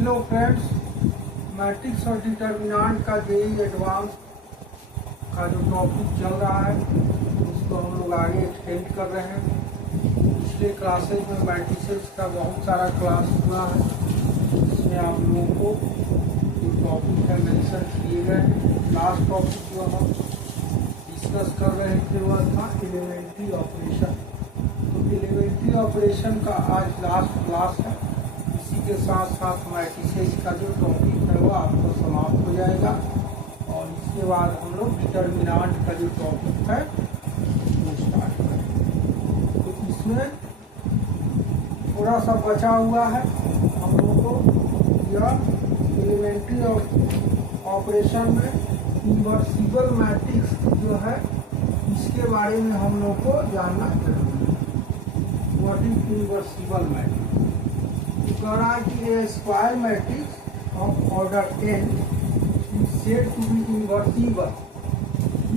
Hello friends, matrix और determinant का JEE advance का जो टॉपिक चल रहा है उसको हम लोग आगे एक्सटेंड कर रहे हैं। पिछले क्लासेज में मैट्रिसेस का बहुत सारा क्लास हुआ है, इसमें आप लोगों को जो टॉपिक है मेंशन किए गए हैं। लास्ट टॉपिक जो हम डिस्कस कर रहे थे वह था एलिमेंट्री ऑपरेशन। तो एलिमेंट्री ऑपरेशन का आज लास्ट क्लास है। इसी के साथ साथ मैट्रिसेस का जो टॉपिक है वो आपको समाप्त हो जाएगा और इसके बाद हम लोग डिटर्मिनेंट का जो टॉपिक है वो स्टार्ट करेंगे। तो इसमें थोड़ा सा बचा हुआ है हम लोग को यह एलिमेंट्री ऑपरेशन में इन्वर्सिबल मैट्रिक्स जो है इसके बारे में हम लोग को जानना जरूरी है। What is invertible matrix? कह रहा है कि A square matrix of order n is said to be inversible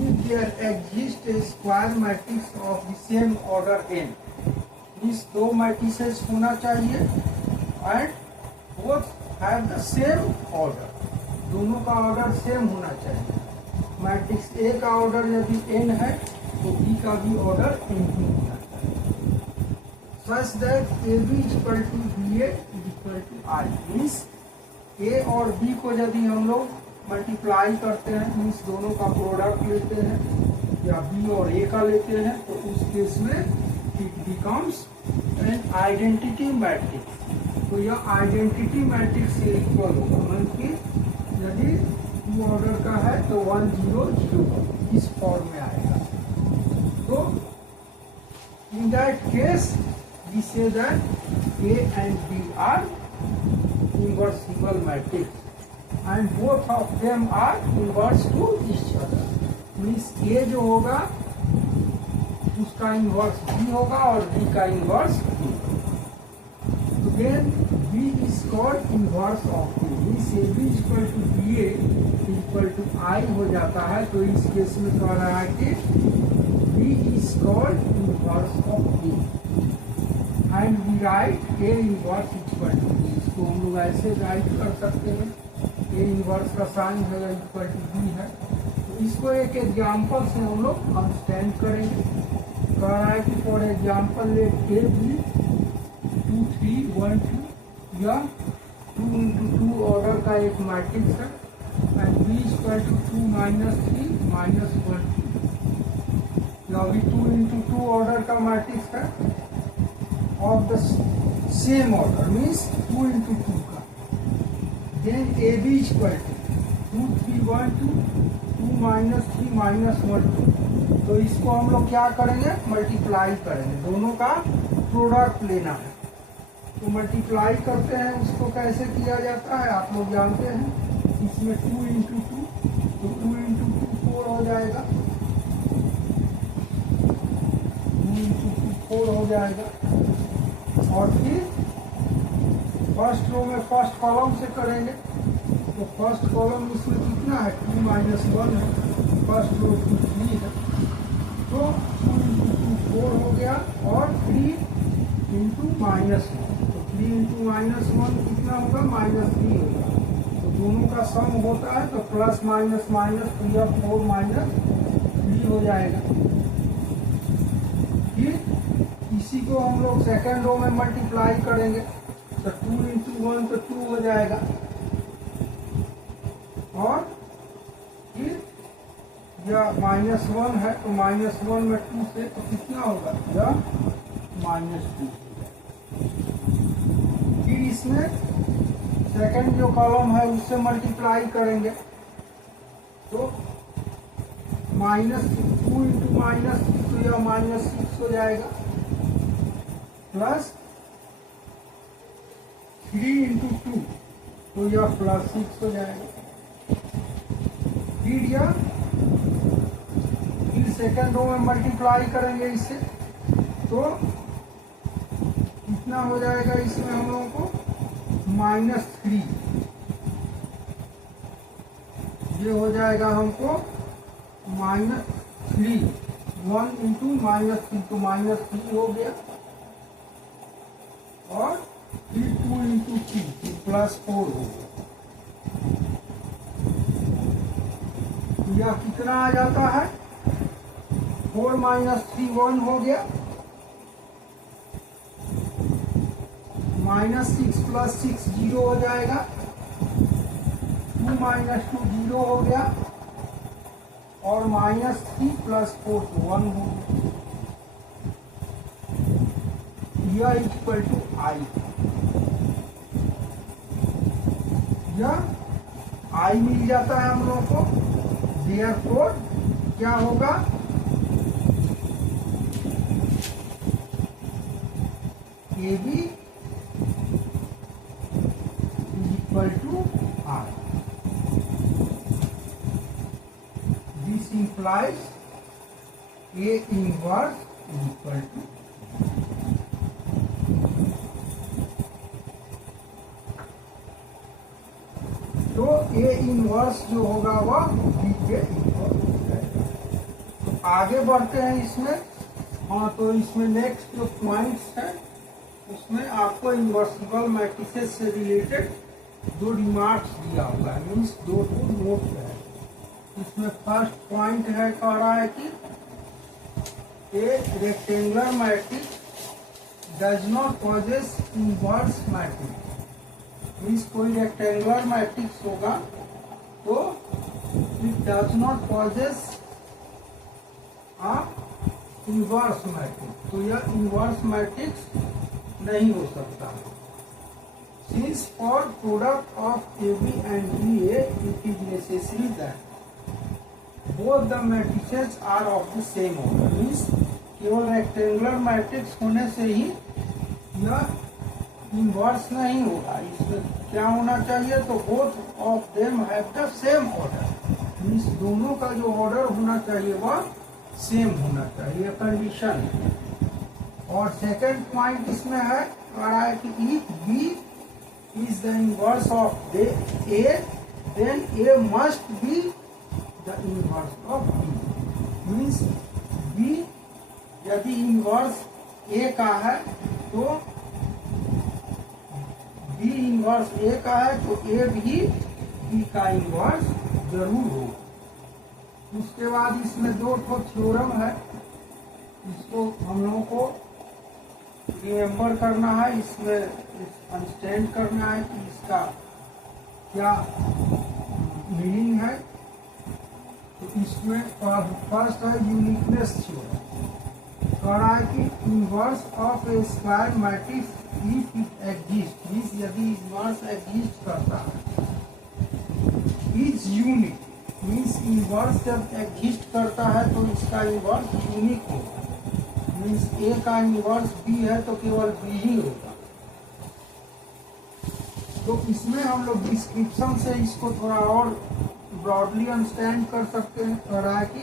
if there exists a square matrix of the same order n। इस दो मैट्रिसेस होना चाहिए and both have the same order, दोनों का ऑर्डर सेम होना चाहिए। Matrix A का order यदि n है तो B का भी ऑर्डर n ही होना चाहिए। Such that AB is equal to BA is equal to I। Means A और B को यदि हम लोग मल्टीप्लाई करते हैं, मीन्स दोनों का प्रोडक्ट लेते हैं या B और A का लेते हैं, तो उस केस में it becomes an identity matrix. तो यह आइडेंटिटी मैट्रिक्स से इक्वल होगा, मीन कि यदि टू ऑर्डर का है तो 1 0 0 इस फॉर्म में आएगा। तो in that case we say that A and B are inversible matrix and both of them are inverse to each other। Means A जो होगा उसका इन्वर्स B होगा और B का इन्वर्स B। तो then B is called inverse of A। Means AB is equal to BA equal to I हो जाता है। तो इस केस में कह रहा है कि B is called inverse of A and we write A inverse equal to B। इसको हम लोग ऐसे राइट कर सकते हैं, A इनवर्स का साइन है इक्वल टू B है। तो इसको एक एग्जाम्पल से हम लोग अंडरस्टैंड करेंगे। कह रहा है कि फॉर एग्जाम्पल लेट A भी 2 3 1 2 या 2 into 2 ऑर्डर का एक मैट्रिक्स है एंड B इक्वल टू 2 -3 -1 या भी 2 into 2 ऑर्डर का मैट्रिक्स है of the same order, means 2 into 2 का। then AB is equal to 2 3 1 2 2 -3 -1 2। तो इसको हम लोग क्या करेंगे, मल्टीप्लाई करेंगे, दोनों का प्रोडक्ट लेना है। तो मल्टीप्लाई करते हैं, उसको कैसे किया जाता है आप लोग जानते हैं। इसमें 2 into 2 तो 2 into 2 4 हो जाएगा, 2 into 2 4 हो जाएगा। और फिर फर्स्ट रो में फर्स्ट कॉलम से करेंगे तो फर्स्ट कॉलम इसमें कितना है 2 -1 है, फर्स्ट रो 2 3 है, तो 2 into 2 4 हो गया और 3 into -1 तो 3 into -1 कितना होगा -3 होगा। तो दोनों का सम होता है तो प्लस माइनस माइनस 3 4 -3 हो जाएगा। फिर इसी को हम लोग सेकेंड रो में मल्टीप्लाई करेंगे तो 2 into 1 तो 2 हो जाएगा और फिर यह -1 है तो -1 में 2 से तो कितना होगा, यह -2। फिर इसमें सेकेंड जो कॉलम है उससे मल्टीप्लाई करेंगे तो -2 into -3 तो यह -6 हो जाएगा प्लस 3 into 2 तो यह +6 हो जाएगा। फिर सेकेंड रो में मल्टीप्लाई करेंगे इससे तो कितना हो जाएगा, इसमें हम लोगों को -3 ये हो जाएगा हमको -3 1 into -3 तो -3 हो गया और फिर 2 into 3 +4 हो गया। यह कितना आ जाता है? 4 - 3 1 हो गया, -6 + 6 0 हो जाएगा, 2 - 2 0 हो गया, और -3 + 4 तो 1 हो गया। यह इक्वल टू I, यह I मिल जाता है हम लोग को। देयरफॉर क्या होगा? AB equal to I। This implies A inverse equal to, तो A इनवर्स जो होगा वह B के इक्वल हो जाएगा। तो आगे बढ़ते हैं इसमें। हाँ, तो इसमें नेक्स्ट जो पॉइंट्स है उसमें आपको इन्वर्सिबल मैट्रिसेस से रिलेटेड 2 रिमार्क्स दिया हुआ है, मीन्स 2 नोट है। इसमें फर्स्ट पॉइंट है, कह रहा है कि a rectangular matrix does not possess inverse matrix. Means कोई रेक्टेंगुलर मैट्रिक्स होगा तो it does not possess inverse matrix, तो यह इनवर्स मैट्रिक्स नहीं हो सकता। Since for product of AB and BA it is necessary that both the matrices are of the same order। Means केवल rectangular matrix होने से ही यह इनवर्स नहीं होगा। इसमें क्या होना चाहिए? तो both of them have the same order. Means दोनों का जो ऑर्डर होना चाहिए वह सेम होना चाहिए, कंडीशन। और सेकंड पॉइंट इसमें है, कह रहा है कि if B is the inverse of A, then A must be the inverse of B। Means B यदि इनवर्स A का है तो B इनवर्स A का है तो A भी B का इनवर्स जरूर हो। उसके बाद इसमें 2 थ्योरम है, इसको हम लोगों को रिमेम्बर करना है, इसमें अंडरस्टैंड करना है कि इसका क्या मीनिंग है। तो इसमें फर्स्ट है यूनिकनेस थ्योरम। कह रहा है कि inverse of A square matrix if it exist, means यदि इनवर्स एग्जिस्ट करता है, इज यूनिक। मीन्स इनवर्स जब एग्जिस्ट करता है तो इसका इनवर्स यूनिक होगा। मीन्स A का इनवर्स B है तो केवल B ही होगा। तो इसमें हम लोग डिस्क्रिप्शन से इसको थोड़ा और ब्रॉडली अंडरस्टैंड कर सकते हैं। कह रहा है कि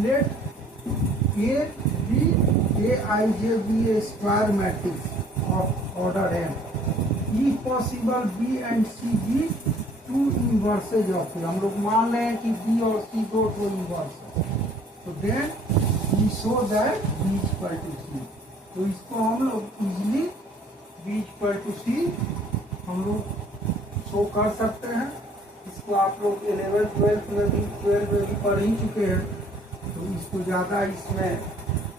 late A be Aij be a square matrix of order n, if possible B and C be 2 inverses of A। हम लोग मान रहे हैं कि B और C 2 इनवर्स है, तो then we show that B equal to C। तो इसको हम लोग easily B equal to C हम लोग शो कर सकते हैं। इसको आप लोग 11th 12th में भी पढ़ ही चुके हैं, तो इसको ज़्यादा इसमें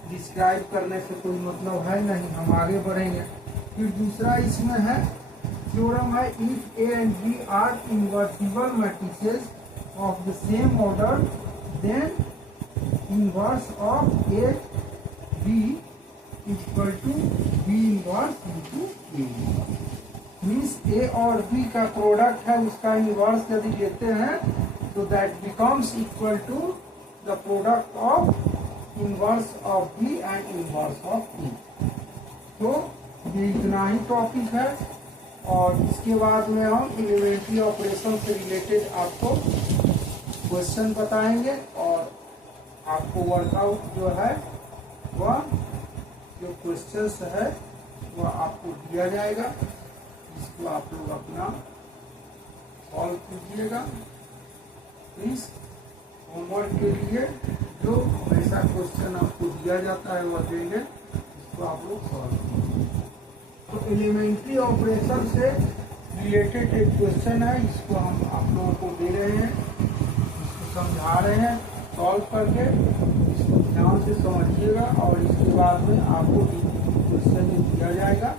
डिस्क्राइब करने से कोई मतलब है नहीं, हम आगे बढ़ेंगे। फिर दूसरा इसमें है थ्योरम है, if A and B are invertible matrices of the same order then inverse of A B equal to B inverse into A। Means A और B का प्रोडक्ट है, उसका इनवर्स यदि लेते हैं तो that becomes equal to the product of inverse of B and inverse of E। तो ये इतना ही टॉपिक है, और इसके बाद में हम एलिमेंट्री ऑपरेशन से रिलेटेड आपको क्वेश्चन बताएंगे, और आपको वर्कआउट जो है वह जो क्वेश्चंस है वह आपको दिया जाएगा, इसको आप लोग अपना सॉल्व कीजिएगा। प्लीज होमवर्क के लिए जो ऐसा क्वेश्चन आपको दिया जाता है वह देंगे, इसको आप लोग सॉल्व कीजिए। तो एलिमेंट्री ऑपरेशन से रिलेटेड एक क्वेश्चन है, इसको हम आप लोगों को दे रहे हैं, इसको समझा रहे हैं सॉल्व करके। इसको ध्यान से समझिएगा और इसके बाद में आपको क्वेश्चन जो दिया जाएगा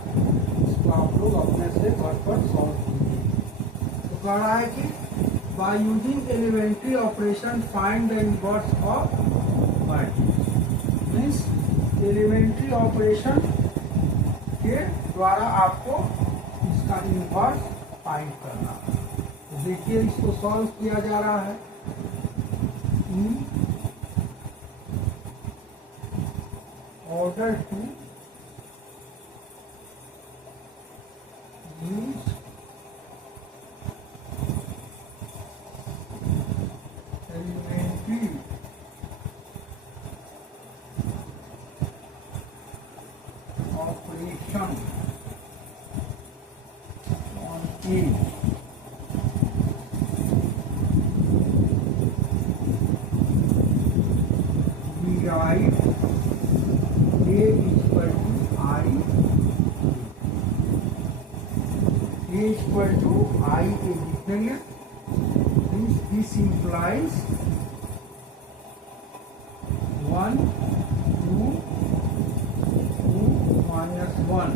इसको आप लोग अपने से घर पर सॉल्व कीजिए। तो कह रहा है कि by using elementary operation find the inverse of matrix. Means elementary operation के द्वारा आपको इसका इनवर्स फाइंड करना है। तो देखिए इसको सॉल्व किया जा रहा है। In order to use elementary operation on a write a equal to I, a equal to I a लिखेंगे। This implies 1 2 2 minus 1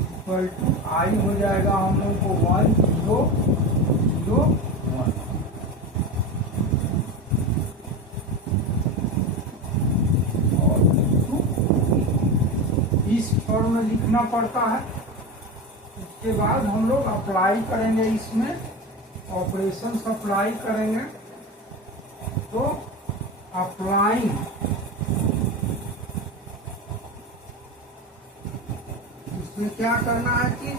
equal to I हो जाएगा हम लोग को 1 0 0 1। इस फॉर्म में लिखना पड़ता है। उसके बाद हम लोग अप्लाई करेंगे, इसमें ऑपरेशन अप्लाई करेंगे। तो अप्लाइंग इसमें क्या करना है कि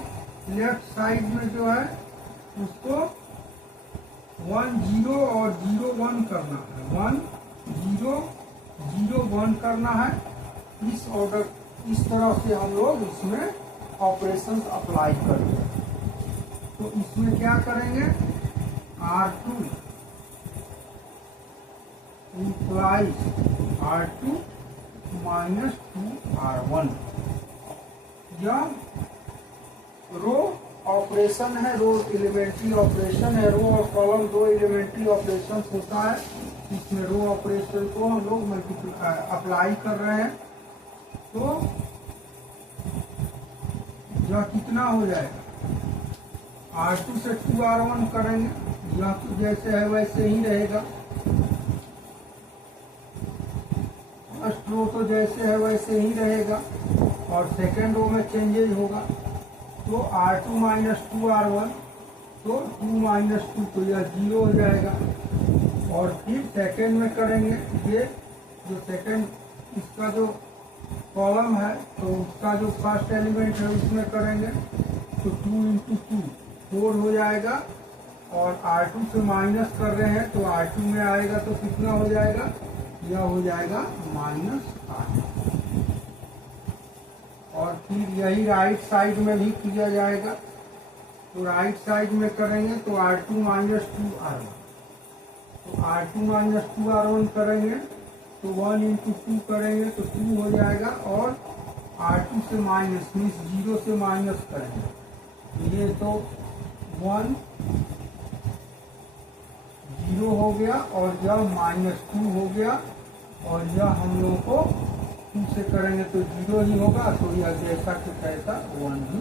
लेफ्ट साइड में जो है उसको 1 0 और 0 1 करना है। 1 0 0 1 करना है। इस ऑर्डर इस तरह से हम लोग इसमें ऑपरेशन अप्लाई करेंगे। तो इसमें क्या करेंगे, R2 implies R2 minus 2R1। यह रो ऑपरेशन है, रो एलिमेंट्री ऑपरेशन है। रो और कॉलम दो एलिमेंट्री ऑपरेशन होता है। इसमें रो ऑपरेशन को हम लोग मल्टीप्लाई अप्लाई कर रहे हैं। तो यह कितना हो जाएगा, R2 से 2R1 करेंगे। यह तो जैसे है वैसे ही रहेगा। फर्स्ट रो तो जैसे है वैसे ही रहेगा और सेकेंड रो में चेंजेज होगा। तो R2 माइनस 2R1 तो 2 माइनस 2 तो यह 0 हो जाएगा। और फिर सेकेंड में करेंगे, ये जो सेकेंड इसका जो कॉलम है तो उसका जो फर्स्ट एलिमेंट है उसमें करेंगे। तो 2 इंटू 2 4 हो जाएगा। और R2 से माइनस कर रहे हैं तो R2 में आएगा तो कितना हो जाएगा, यह हो जाएगा -8। और फिर यही राइट साइड में भी किया जाएगा। तो राइट साइड में करेंगे तो R2 माइनस 2R1। तो R2 माइनस 2R1 करेंगे तो 1 इंटू 2 करेंगे तो 2 हो जाएगा। और R2 से माइनस मीन्स 0 से माइनस करेंगे तो ये तो 1 0 हो गया और यह -2 हो गया। और यह हम लोगों को 2 से करेंगे तो 0 ही होगा। तो यह जैसा कि तैसा 1 ही।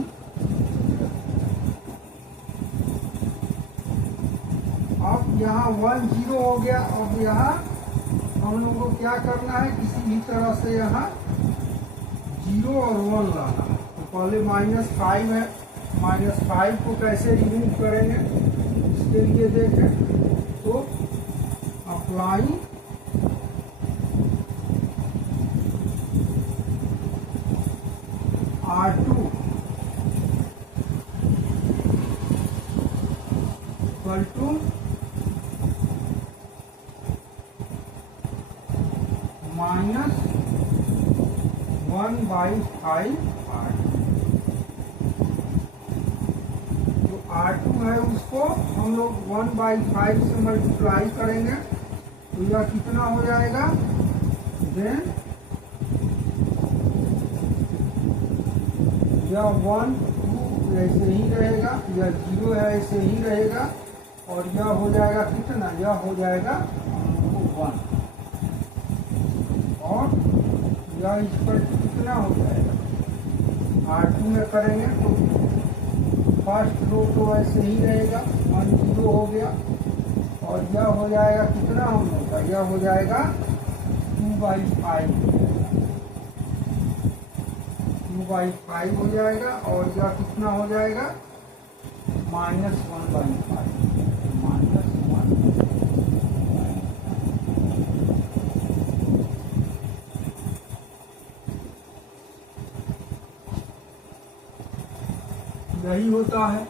अब यहाँ 1 0 हो गया। अब यहाँ हम लोगों को क्या करना है, किसी भी तरह से यहाँ 0 और 1 लाना है। तो पहले -5 है, -5 को कैसे रिमूव करेंगे इसके लिए देखें। तो apply R2 equal to -1/5 R2। जो R2 है उसको हम लोग 1/5 से मल्टीप्लाई करेंगे तो यह कितना हो जाएगा, देन यह 1 2 ऐसे ही रहेगा, यह 0 है ऐसे ही रहेगा, और यह हो जाएगा कितना, यह हो जाएगा 1, और यह इस पर कितना हो जाएगा, R2 में करेंगे तो फर्स्ट रो तो ऐसे ही रहेगा, 1 0 हो गया, और यह हो जाएगा कितना हम लोग का, यह हो जाएगा 2/5, 2/5 हो जाएगा, और यह कितना हो जाएगा -1/5, -1। यही होता है।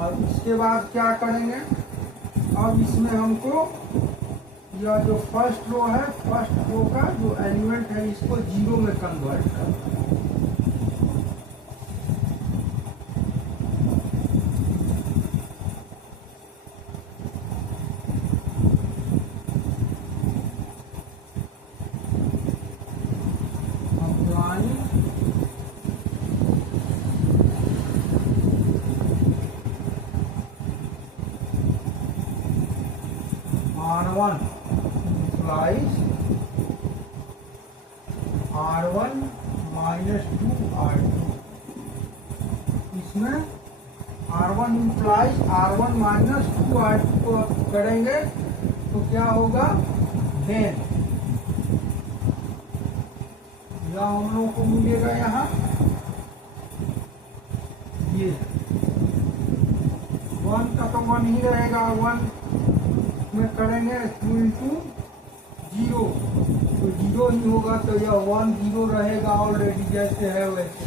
और इसके बाद क्या करेंगे, अब इसमें हमको यह जो फर्स्ट रो है, फर्स्ट रो का जो एलिमेंट है इसको 0 में कन्वर्ट करना है। R1 implies R1 minus 2R2, इसमें R1 implies R1 minus 2R2 को करेंगे तो क्या होगा, देन यह हम लोगों को मिलेगा यहाँ, ये 1 का तो 1 ही रहेगा, 1 में करेंगे 2 into 0 तो 0 ही होगा, तो यह 1 0 रहेगा ऑलरेडी जैसे है वैसे।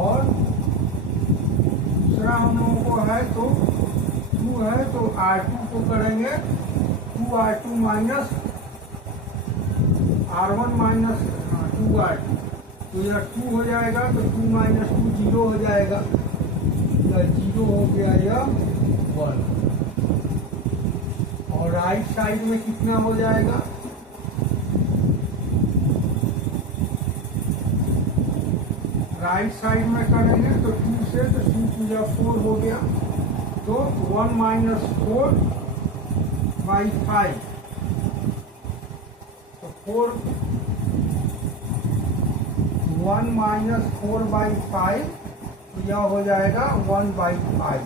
और दूसरा हम लोगों को है तो 2 है तो R2 को करेंगे 2R2 minus R1 minus 2R2, तो यह 2 हो जाएगा, तो 2 minus 2 0 हो जाएगा, 0 हो गया यह 1। और राइट साइड में कितना हो जाएगा, राइट साइड में करेंगे तो 2 से तो 2 पूजा 4 हो गया, तो 1 minus 4/5, तो 1 minus 4/5 तो यह हो जाएगा 1/5,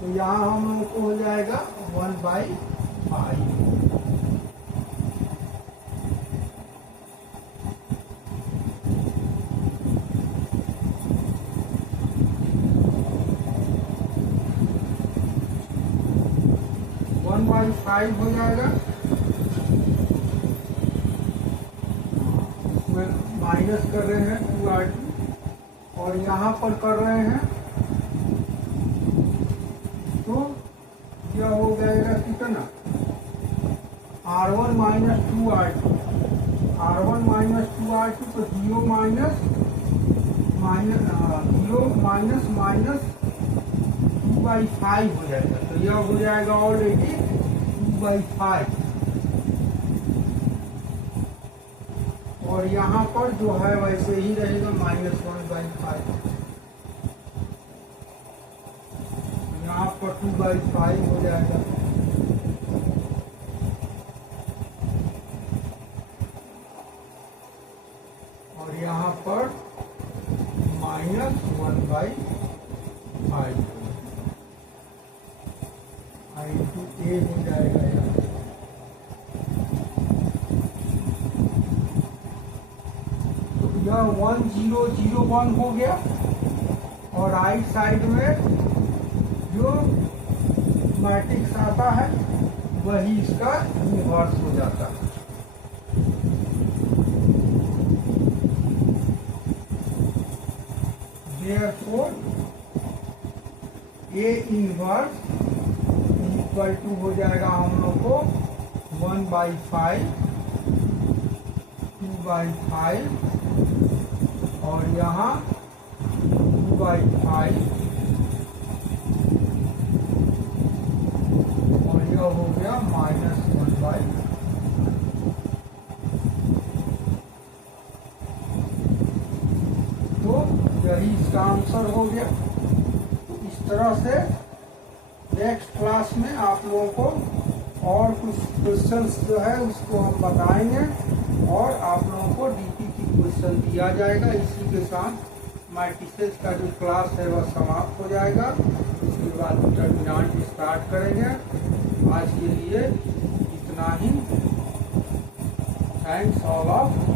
तो यहाँ हम लोग को हो जाएगा 1/5। 1/5 हो जाएगा, इसमें माइनस कर रहे हैं 2R2, और यहाँ पर कर रहे हैं तो यह हो जाएगा कितना, R1 minus 2R2, R1 minus 2R2 तो 0 minus 2/5 हो जाएगा, तो यह हो जाएगा ऑलरेडी 2/5। और यहाँ पर जो है वैसे ही रहेगा -1/5, यहाँ पर 2/5 हो जाएगा। और यहाँ पर -1/5 into A हो जाएगा यहाँ। यह 1 0 0 1 हो गया, और राइट साइड में जो मैट्रिक्स आता है वही इसका इन्वर्स हो जाता है। Therefore A inverse equal to हो जाएगा हम लोग को 1/5 2/5 और यहाँ 2/5 और यह हो गया -1/5। वही इसका आंसर हो गया। तो इस तरह से नेक्स्ट क्लास में आप लोगों को और कुछ क्वेश्चंस जो है उसको हम बताएंगे और आप लोगों को डीपी की क्वेश्चन दिया जाएगा। इसी के साथ मैट्रिसेस का जो क्लास है वह समाप्त हो जाएगा। उसके बाद डिटर्मिनेंट स्टार्ट करेंगे। आज के लिए इतना ही। Thanks all of